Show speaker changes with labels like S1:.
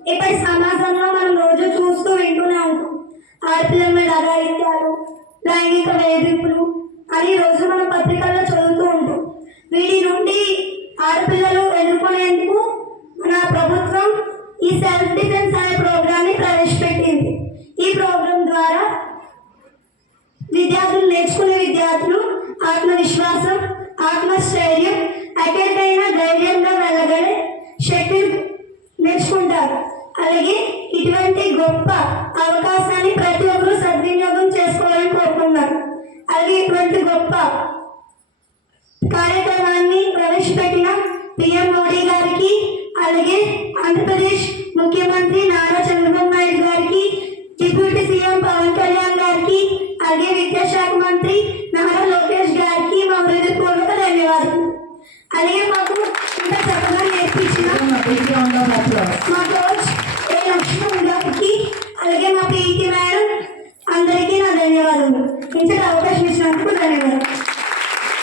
S1: ఇప్పటి సమాజంలో మనం రోజు చూస్తూ వింటూనే ఉంటాం ఆడపిల్లల మీద అఘాయిత్యాలు లైంగిక వేధింపులు అని రోజు మనం పత్రికల్లో చదువుతూ ఉంటాం. వీటి నుండి ఆడపిల్లలు ఎదుర్కొనేందుకు మన ప్రభుత్వం ఈ సెల్ఫ్ డిఫెన్స్ అనే ప్రోగ్రాన్ని ప్రవేశపెట్టింది. ఈ ప్రోగ్రాం ద్వారా విద్యార్థులు నేర్చుకునే విద్యార్థులు ఆత్మవిశ్వాసం ఆత్మస్థైర్యం నేర్చుకుంటారు. అలాగే ఇటువంటి గొప్ప అవకాశాన్ని ప్రతి ఒక్కరూ సద్వినియోగం చేసుకోవాలని కోరుకున్నారు అలాగే ఇటువంటి గొప్ప కార్యక్రమాన్ని ప్రవేశపెట్టిన పిఎం మోడీ గారికి అలాగే ఆంధ్రప్రదేశ్ ముఖ్యమంత్రి నారా చంద్రబాబు నాయుడు గారికి డిప్యూటీ సీఎం పవన్ కళ్యాణ్ గారికి అలాగే విద్యాశాఖ మంత్రి నారా లోకేష్ గారికి మా హృదయపూర్వక ధన్యవాదాలు. అలాగే మాకు ఇంకా 接下来我再说一